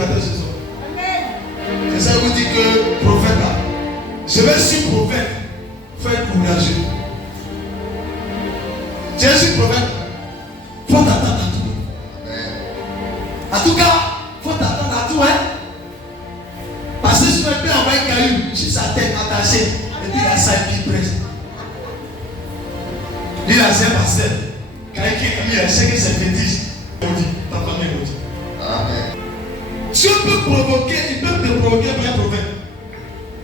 prédicateur ce soir. C'est ça vous dit que prophète là. Je vais sur prophète. Faut être courageux. Tu es sur prophète. Faut t'attendre à tout. En tout cas, faut t'attendre à tout, hein. Parce que si tu peux envoyer un caillou sur sa tête attachée, et puis la salle qui presse. Il a ses pasteur. Quand il sait que c'est fétiche, on dit, t'entends bien, on dit. Amen. Dieu peut provoquer, il peut te provoquer par un prophète.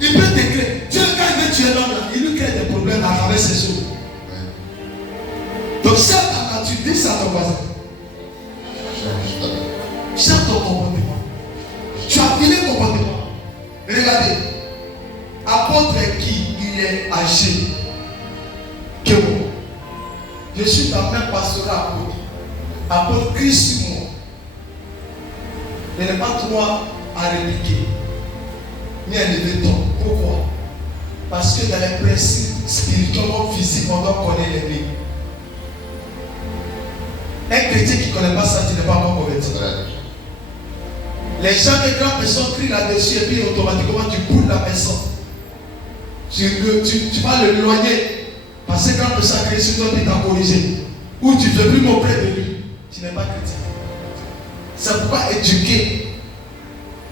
Il peut te créer. Dieu, quand il veut tuer l'homme là, il lui crée des problèmes à travers ses choses. Donc, ça, ta nature, dis ça à ton voisin. Change ton comportement. Tu as fini le comportement. Regardez. Apôtre qui il est âgé que moi. Je suis dans le même pastorat apôtre Christ sur moi. Je n'ai pas droit à répliquer ni à lever ton. Pourquoi? Parce que dans les principes spirituellement physiques, on doit connaître les lignes. Un chrétien qui ne connaît pas ça, tu n'es pas encore converti. Les gens, les grandes personnes crient là-dessus et puis automatiquement tu boules la personne. Tu vas l'éloigner. Parce que quand le sacré sur toi, tu t'as corrigé. Ou tu ne veux plus m'auprès de lui. Tu n'es pas chrétien. C'est pourquoi éduquer.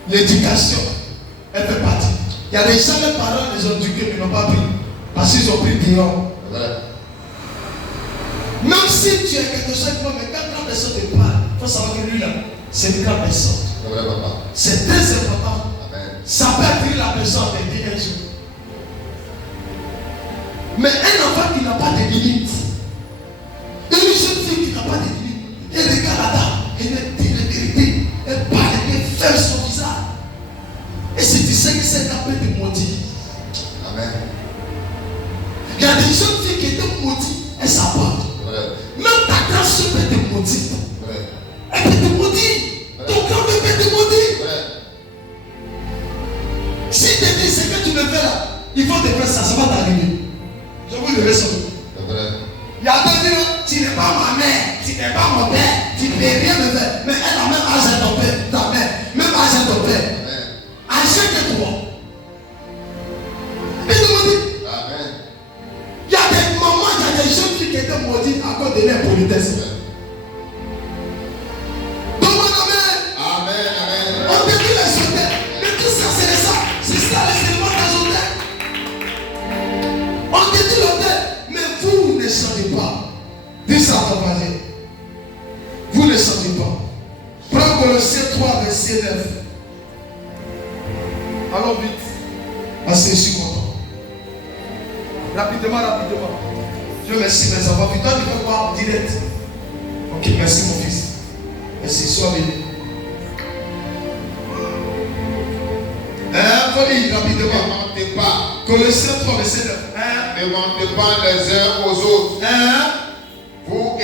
L'éducation, elle fait partie. Il y a des gens, les parents les ont éduqués, mais ils n'ont pas pris. Parce qu'ils ont pris dehors. Même si tu es quelque chose, mais quand la personne te parle, il faut savoir que lui là, c'est une grande personne. C'est très important. Ça peut attirer la personne avec des un jour. Mais un enfant qui n'a pas de limite, une jeune fille qui n'a pas de limite, elle regarde la dame, elle me dit la vérité, elle parle, elle fait son visage. Et si tu sais que c'est un peu de maudit. Amen. Il y a des jeunes filles qui étaient maudites, elles s'apportent. Même ta grâce peut être maudite. Elle peut te maudire. Ton cœur peut te maudire. Si tu dis ce que tu me fais là, il faut te faire ça, ça va t'arriver. Je vous le reste. Il y a des gens, tu n'es pas ma mère, tu n'es pas mon père, tu ne peux rien me faire. Mais elle a même âge à ton père, ta mère, même âge à ton père. Âgé que toi. Et tu me dis, il y a des moments, il y a des jeunes filles qui étaient maudites à cause de l'impolitesse. On te dit les sauter, mais tout ça c'est ça, c'est ça les éléments d'ajouter. On te dit l'autel, mais vous ne chantez pas. Dis ça à ton voisin. Vous ne chantez pas. Prends Colossiens 3, verset 9. Allons vite. Parce que je suis content. Rapidement. Dieu merci mes enfants. Putain, tu peux voir direct. Ok, merci mon fils. Merci, sois béni. Faut lire rapidement. Ne mentez pas. Colossiens 3, verset 9. Ne mentez pas les uns aux autres. Vous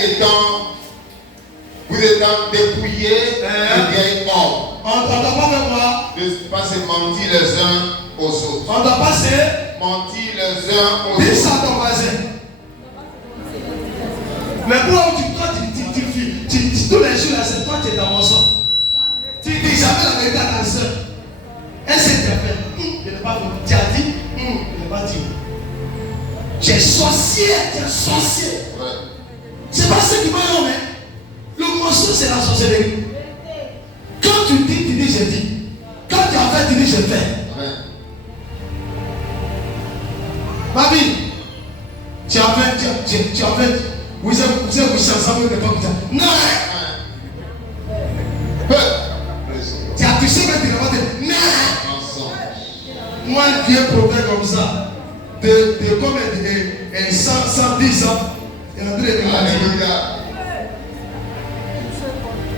étant dépouillés de vieilles hommes. On ne doit pas faire quoi? Ne pas se mentir les uns aux autres. On ne doit pas se mentir les uns aux autres. Dis ça à ton voisin. Mais pourquoi tu tous les jours là, c'est toi qui es dans mon sang. Tu dis jamais la vérité à ta soeur. Elle s'est fait. Je n'ai pas fait. Tu as dit, je n'ai pas dit. Tu es sorcier, Ouais. C'est pas ce qui m'a nommé. Le mensonge, c'est la sorcellerie. Quand tu dis, je dis. Quand tu as fait, tu dis, je fais. Ma vie, tu as fait, vous êtes ensemble, vous n'êtes pas comme ça. Non! Tu as touché, mais tu n'as pas dit. Non! Moi, un vieux prophète comme ça, de combien 110 ans, il est en train de dire.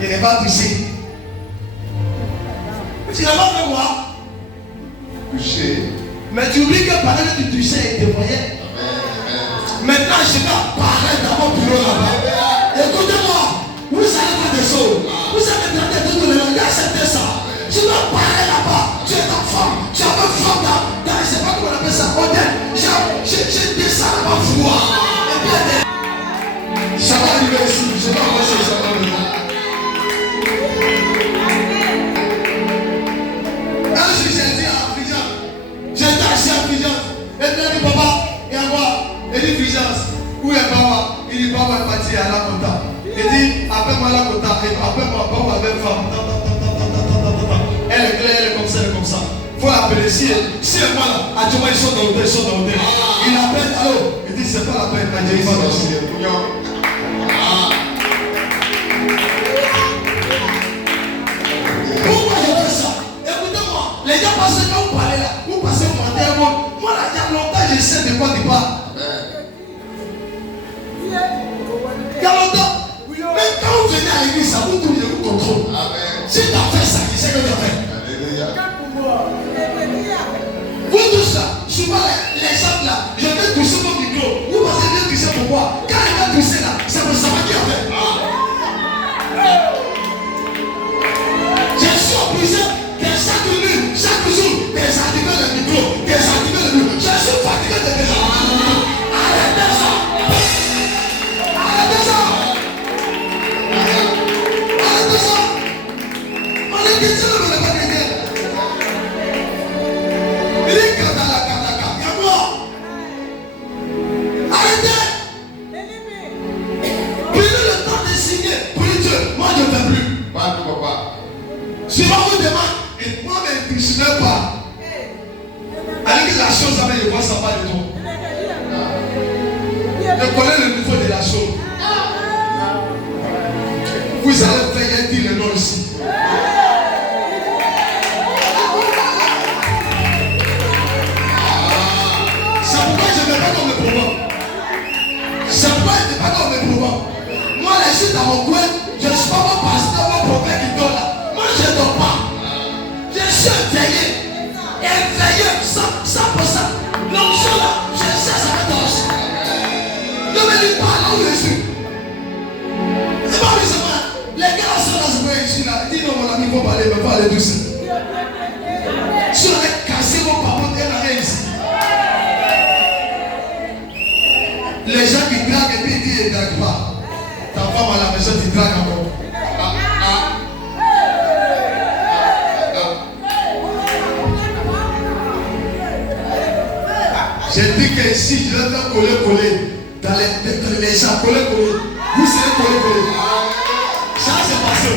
Il n'est pas touché. Tu n'as pas fait quoi? Touché. Mais tu oublies que pendant que tu touchais, il te voyait. Maintenant, je vais apparaître dans mon bureau là-bas. Écoutez-moi, vous allez faire des choses. Vous allez traiter de tout le monde. Acceptez ça. Je vais apparaître là-bas. Tu es ta femme. Tu as ma femme dans. Je ne sais pas comment on appelle ça. J'ai dit ça là-bas. Ça va arriver ici. Je vais avancer. Ça va arriver. Où est Bawa? Il dit Bawa est parti à la Kota. Il dit appelle-moi la Kota. Appelle-moi Bawa avec femme. Elle est claire, elle est comme ça, elle est comme ça. Il faut l'appeler. Si elle est pas là, actuellement ils sont dans l'hôtel, ils sont dans l'hôtel. Il appelle, allô? Il dit c'est pas la peine. Il va pourquoi je fais ça? Écoutez-moi, les gens passent quand vous parlez là, vous passez mon terme. Moi là, il y a longtemps, je sais de quoi tu parles. Il y a longtemps. Mais quand vous venez à l'église, ça vous tourne, vous contrôle. Si tu as fait ça, tu sais que tu as fait. Vous tous là, souvent les gens là, je vais toucher mon micro. Vous pensez bien toucher pourquoi? Quand les gars touchent là, ça me savoir qui a fait. Je suis obligé que chaque jour, désactiver le micro, désactiver le micro. Je suis fatigué de désactiver. Arrêtez ça. Arrêtez ça. Arrêtez ça. On est question de ne pas gagner. Il est kataka. Il y a moi. Arrêtez. Prenez le temps de signer pour Dieu. Moi je ne fais plus. Si on vous demande, et moi je ne sais pas. Avec la chose avec les voix, ça va de tout. Je connais le niveau de la chose. Vous allez faire dire le nom ici. C'est pourquoi je ne vais pas dans mes programmes. C'est pourquoi je ne vais pas dans mes programmes. Moi, je suis dans mon coin. Je ne suis pas mon pasteur, mon prophète qui donne là. Moi, je ne dors pas. Je suis éveillé. Éveillé 100%. L'onction là, je sais ça va danser. Ne me dis pas là où je suis. C'est pas oui, c'est vrai. Les gars sont là, c'est vrai, ici là. Dis non, mon ami, il faut parler, mais pas aller doucement. Si on avait cassé mon papa, elle avait ici. Les gens qui draguent et puis ils disent qu'ils ne draguent pas. Ta femme à la maison, tu dragues encore. J'ai dit que ici, je vais faire coller dans les gens, coller. Vous serez coller. Ça, c'est passé.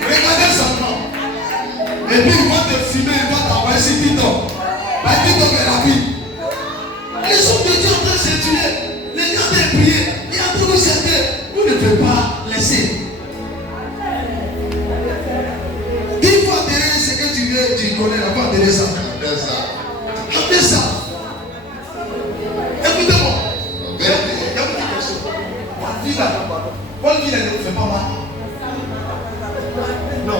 Regardez seulement. Et puis, ils vont te filmer, ils vont t'envoyer sur TikTok. TikTok est rapide. Les hommes de Dieu en train de se tuer. Les gens de prier. Il y a tout le secret. Vous ne pouvez pas laisser. Dis-moi derrière ce que tu connais, la fois derrière ça. Après ça. Écoutez-moi. Il y a une petite question. Paul dit là, ne fait pas mal. Non.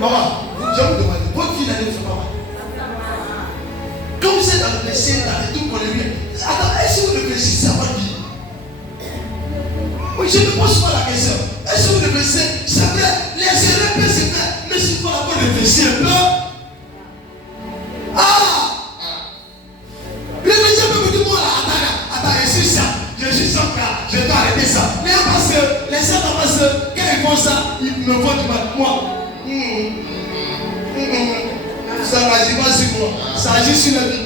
Maman, je vous demande, Paul dit là, ne fait pas mal. Quand vous êtes dans le péché, dans les tout qu'on est bien. Attends, est-ce que vous réfléchissez à votre vie? Oui, je me pose pas la question. Est-ce que vous réfléchissez? C'est vrai, les erreurs peuvent se faire, mais si vous n'avez pas réfléchi un peu. Réfléchissez un peu, vous dites moi là, attends, je suis ça car je dois arrêter ça. Mais parce que les gens quand ils font ça, ils me font du mal. Moi, ça n'agit pas sur moi, ça agit sur la vie.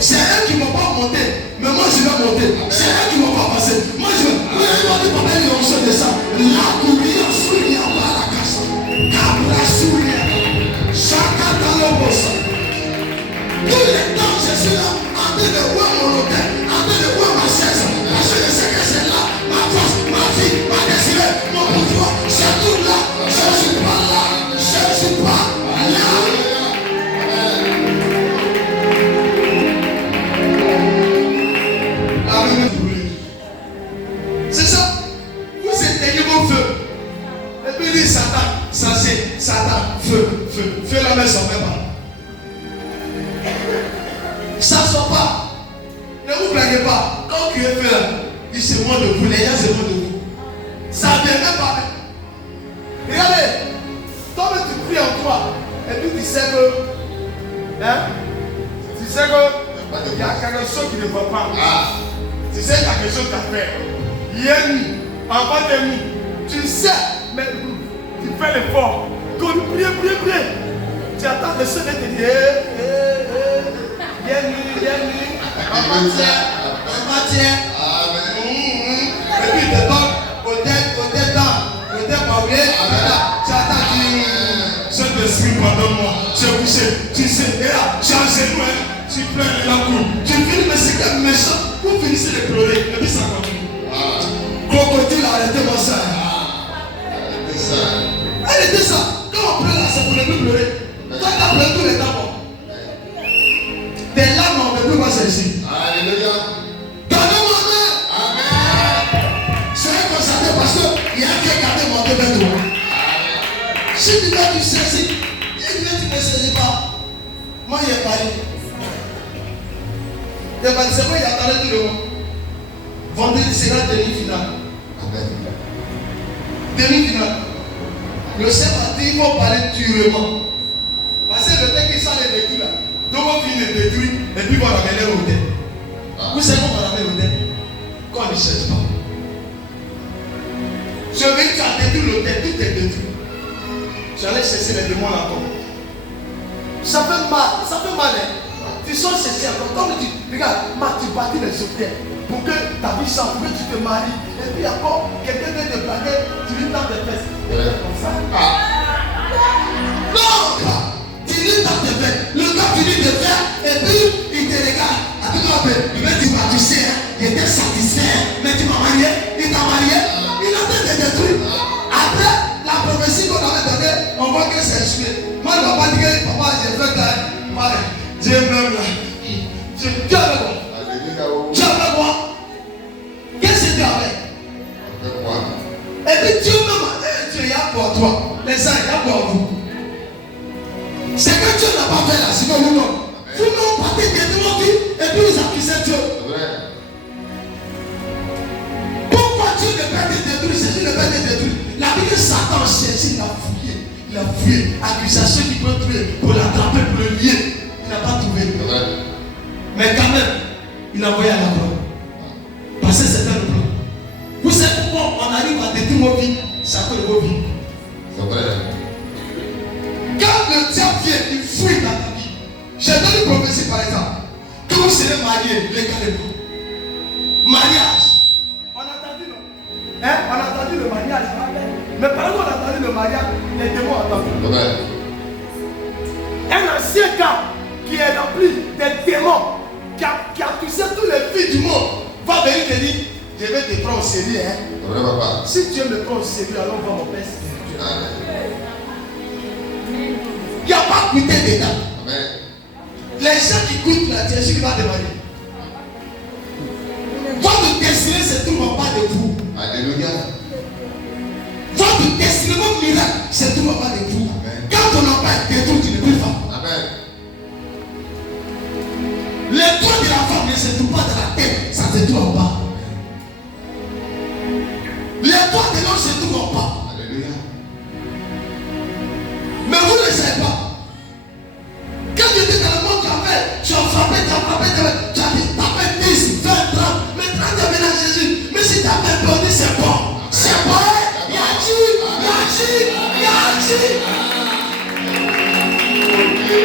C'est eux qui ne m'ont pas monté, mais moi je vais monter. C'est eux qui ne m'ont pas passé. Moi je vais. Vous avez dit, papa, il y a une chose de ça. La couille, il y a pas la casse. Cabra souria. Chacun dans le boss. Tous les temps, je suis là, en train de voir mon hôtel, en train de voir ma chaise. Parce que je sais que c'est là, ma force, ma vie, ma désirée, mon pouvoir. C'est tout là. Je ne suis pas là. Je ne suis pas là. C'est ça. Vous éteignez vos feux. Et puis il dit Satan, ça c'est Satan, feu. La main s'en met pas. Ça ne sort pas. Ne vous plaignez pas. Quand Dieu fait là, il se moque de vous. Les gens se moquent de vous. Ça ne vient même pas. Regardez. Toi, tu pries en toi. Et puis tu sais que. Tu sais que. Il y a quelque chose qui ne va pas. Tu sais qu'il y a quelque chose à faire. Hier nuit, en bas de nuit, tu sais, mais tu fais l'effort. Quand tu pries. Tu attends le son et tu dis hier nuit. Et puis, de temps, peut-être, Saint-Esprit, pardonne-moi. J'ai poussé, tu sais, et là, j'ai un genou, tu pleures la cour. Tu finis, mais c'est comme méchant. Vous finissez de pleurer, et puis ça continue. Crocodile, arrêtez-moi ça. Elle était ça. Quand on pleure là, ça ne peut plus pleurer. Toi, tu as pleuré tous les temps. Tes larmes, on ne peut plus voir celle-ci. Alléluia. Donnez-moi Amen. Soyez concentré parce qu'il y a quelqu'un qui est monté vers toi. Si tu dois tu saisis, et tu ne me saisis pas, moi il est parlé. C'est moi il attendait tout le monde. Vendredi sera demi-finale. Demi-finale. Le chef a dit il faut parler durement. Parce que le fait qu'il s'en est détruit là, donc on finit de détruire et puis on va ramener au thème. Vous savez qu'on va ramener au thème quand on ne cherche pas. Je veux que tu as détruit le thème, tout est détruit. J'allais chercher les démons encore. Ça fait mal, hein. Tu sors chercher encore. Comme tu regarde, tu bâtis les sauterelles pour que ta vie change, pour que tu te maries. Et puis encore, quelqu'un vient te plaquer, tu lui tends tes fesses. Comme ça. Non, tu lui tends tes fesses. Le gars finit de faire, et puis il te regarde. Il me dit, tu sais, il était satisfait, mais tu m'as marié, il t'a marié, il a fait des détruits. Après, la prophétie qu'on avait donnée, on voit que c'est échoué. Moi, je ne vais pas dire que papa, j'ai fait ça. Dieu même là. Dieu avec moi. Dieu avec moi. Qu'est-ce que tu as fait? Et puis Dieu même, Dieu, il y a pour toi. Les gens, il y a pour vous. C'est que Dieu n'a pas fait là, sinon nous non. Vous n'avez pas été détruits et puis vous accusez Dieu. Pourquoi Dieu ne peut pas te détruire? Jésus ne peut pas te détruire. La Bible, Satan cherche, il a fouillé. Il a fouillé. Accusation qui peut tuer, pour l'attraper, pour le lier. Il n'a pas trouvé. Mais quand même, il a envoyé à la croix. Parce que c'était le plan. Vous savez pourquoi on arrive à détruire vos vies, chacun de vos vies. C'est vrai. Quand le diable vient, il fouille dans ta vie. J'ai donné une prophétie par exemple. Que vous serez mariés, légalement. Mariage. On a entendu non? On a entendu le mariage. Mais pendant qu'on a entendu le mariage, les démons ont entendu. Un ancien gars qui est rempli des démons, qui a touché tous les filles du monde, va venir te dire, je vais te prendre au sérieux. Si Dieu me prend au sérieux, alors on va mon père spirituel. Il n'y a pas goûté dedans. Les gens qui goûtent la Dieu, qui va démarrer. Votre destinée se trouve en bas de vous. Alléluia. Votre destinée, votre miracle se trouve en bas de vous. Amen. Quand on n'a pas été détruit, tu ne peux pas. Amen. Les toits de la femme ne se trouvent pas dans la tête, ça se trouve en bas. Les toits de l'homme se trouvent en bas. Alléluia.